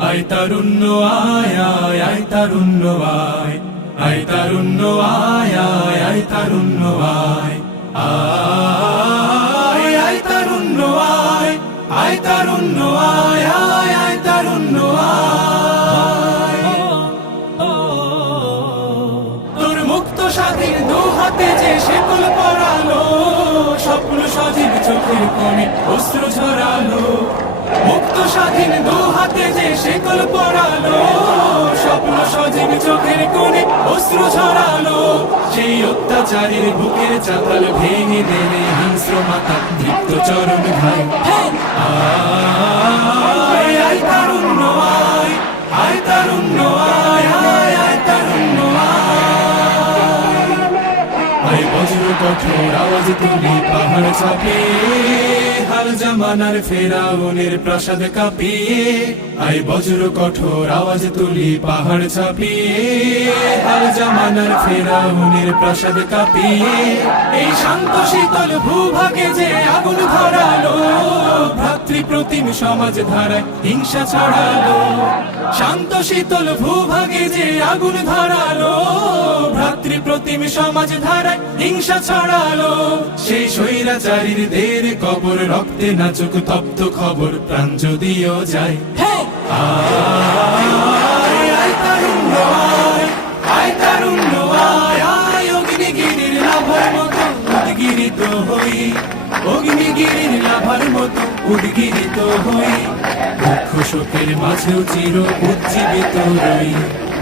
আয় তারুণ্য, আয় আয় আয়। তারুণ্য, আয় আয় তারুণ্য, আয়। আয় আয়। তারুণ্য, আয় আয় আয় তারুণ্য, আয়। আয় তোর মুক্ত স্বাধীন দু হাতে যে শেকল পরালো, স্বপ্ন সজীব চোখের কোণে অস্ত্র ঝরালো। মুক্ত স্বাধীন দু হাতে যে চোখের কোণে অস্ত্র ঝরালো, সেই অত্যাচারের বুকের চাতাল ভেঙে দেবে হিংস্র মাতা তৃপ্ত চরণ ভাই আয় তারুণ্য কঠোর আওয়াজ পাহাড় হাল জামানার ফেরাউনের প্রাসাদ কাঁপিয়ে আয় বজ্র কঠোর আওয়াজ তুলি পাহাড় হাল জামানার ফেরাউনের প্রাসাদ কাঁপিয়ে এই শান্ত শীতল ভূভাগে যে আগুন ধরালো, ভ্রাতৃ প্রতিম সমাজ ধারায় হিংসা ছড়ালো। শান্ত শীতল ভূভাগে যে আগুন ধরালো ভ্রাতৃ প্রতিম সমাজ ধারায় হিংসা ছড়ালো। সেই স্বৈরাচারীর দের কবর, রক্তে নাচুক তপ্ত খবর, প্রাণ যদিও যায়। আয় অগ্নিগিরির লাভার উদ্গিরিত হই। দুঃখ শোকের মাঝেও চির উজ্জীবিত রই।